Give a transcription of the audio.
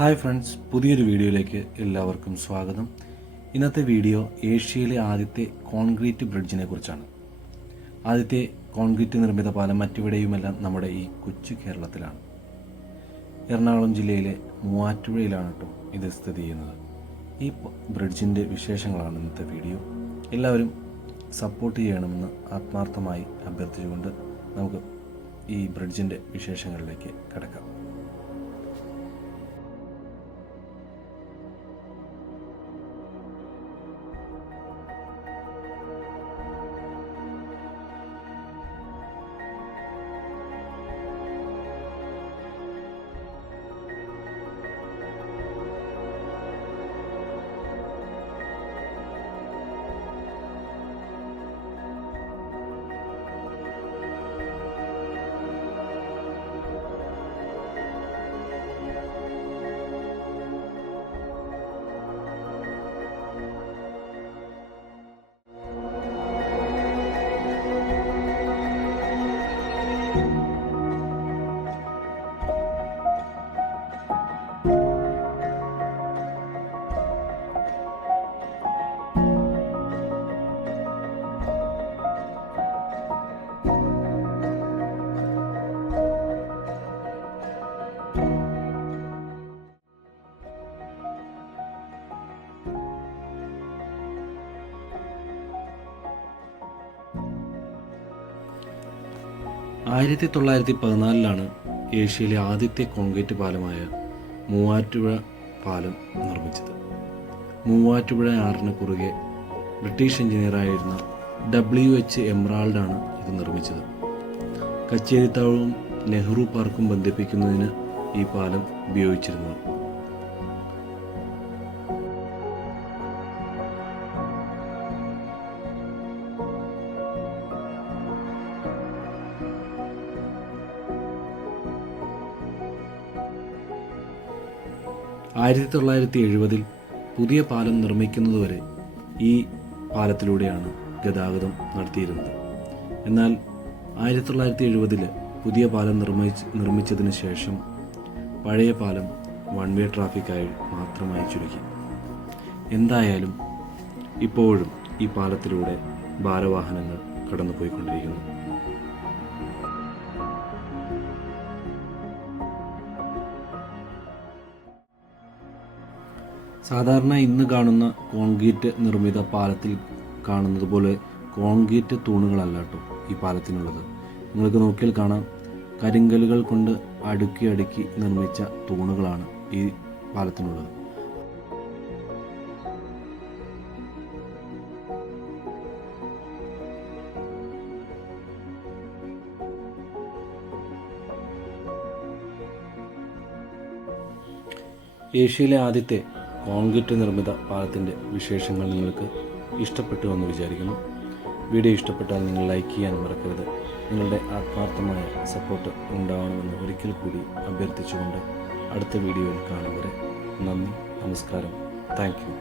Hi friends, പുതിയൊരു വീഡിയോയിലേക്ക് എല്ലാവർക്കും സ്വാഗതം. ഇന്നത്തെ വീഡിയോ ഏഷ്യയിലെ ആദ്യത്തെ കോൺക്രീറ്റ് ബ്രിഡ്ജിനെ കുറിച്ചാണ്. ആദ്യത്തെ കോൺക്രീറ്റ് നിർമ്മിത പാലം മറ്റെവിടെയുമെല്ലാം നമ്മുടെ ഈ കൊച്ചു കേരളത്തിലാണ്. എറണാകുളം ജില്ലയിലെ മൂവാറ്റുപുഴയിലാണ് കേട്ടോ ഇത് സ്ഥിതി ചെയ്യുന്നത്. ഈ ബ്രിഡ്ജിൻ്റെ വിശേഷങ്ങളാണ് ഇന്നത്തെ വീഡിയോ. എല്ലാവരും സപ്പോർട്ട് ചെയ്യണമെന്ന് ആത്മാർത്ഥമായി അഭ്യർത്ഥിച്ചുകൊണ്ട് നമുക്ക് ഈ ബ്രിഡ്ജിൻ്റെ വിശേഷങ്ങളിലേക്ക് കടക്കാം. ആയിരത്തി 1914 ഏഷ്യയിലെ ആദ്യത്തെ കോൺക്രീറ്റ് പാലമായ മൂവാറ്റുപുഴ പാലം നിർമ്മിച്ചത്. മൂവാറ്റുപുഴ ആറിന് കുറുകെ ബ്രിട്ടീഷ് എഞ്ചിനീയറായിരുന്ന WH എമറാൾഡാണ് ഇത് നിർമ്മിച്ചത്. കച്ചേരിത്താവളവും നെഹ്റു പാർക്കും ബന്ധിപ്പിക്കുന്നതിന് ഈ പാലം ഉപയോഗിച്ചിരുന്നത്. ആയിരത്തി 1970 പുതിയ പാലം നിർമ്മിക്കുന്നതുവരെ ഈ പാലത്തിലൂടെയാണ് ഗതാഗതം നടത്തിയിരുന്നത്. എന്നാൽ 1970 പുതിയ പാലം നിർമ്മിച്ചതിന് ശേഷം പഴയ പാലം വൺ വേ ട്രാഫിക്കായി മാത്രമായി ചുരുക്കി. എന്തായാലും ഇപ്പോഴും ഈ പാലത്തിലൂടെ ഭാരവാഹനങ്ങൾ കടന്നുപോയിക്കൊണ്ടിരിക്കുന്നു. സാധാരണ ഇന്ന് കാണുന്ന കോൺക്രീറ്റ് നിർമ്മിത പാലത്തിൽ കാണുന്നത് പോലെ കോൺക്രീറ്റ് തൂണുകളല്ല കേട്ടോ ഈ പാലത്തിനുള്ളത്. നിങ്ങൾക്ക് നോക്കിയാൽ കാണാം, കരിങ്കല്ലുകൾ കൊണ്ട് അടുക്കി നിർമ്മിച്ച തൂണുകളാണ് ഈ പാലത്തിനുള്ളത്. ഏഷ്യയിലെ ആദ്യത്തെ കോൺക്രീറ്റ് നിർമ്മിത പാലത്തിൻ്റെ വിശേഷങ്ങൾ നിങ്ങൾക്ക് ഇഷ്ടപ്പെട്ടു എന്ന് വിചാരിക്കുന്നു. വീഡിയോ ഇഷ്ടപ്പെട്ടാൽ നിങ്ങൾ ലൈക്ക് ചെയ്യാൻ മറക്കരുത്. നിങ്ങളുടെ ആത്മാർത്ഥമായ സപ്പോർട്ട് ഉണ്ടാവണമെന്ന് ഒരിക്കൽ കൂടി അഭ്യർത്ഥിച്ചുകൊണ്ട് അടുത്ത വീഡിയോയിൽ കാണും വരെ നന്ദി, നമസ്കാരം, താങ്ക് യു.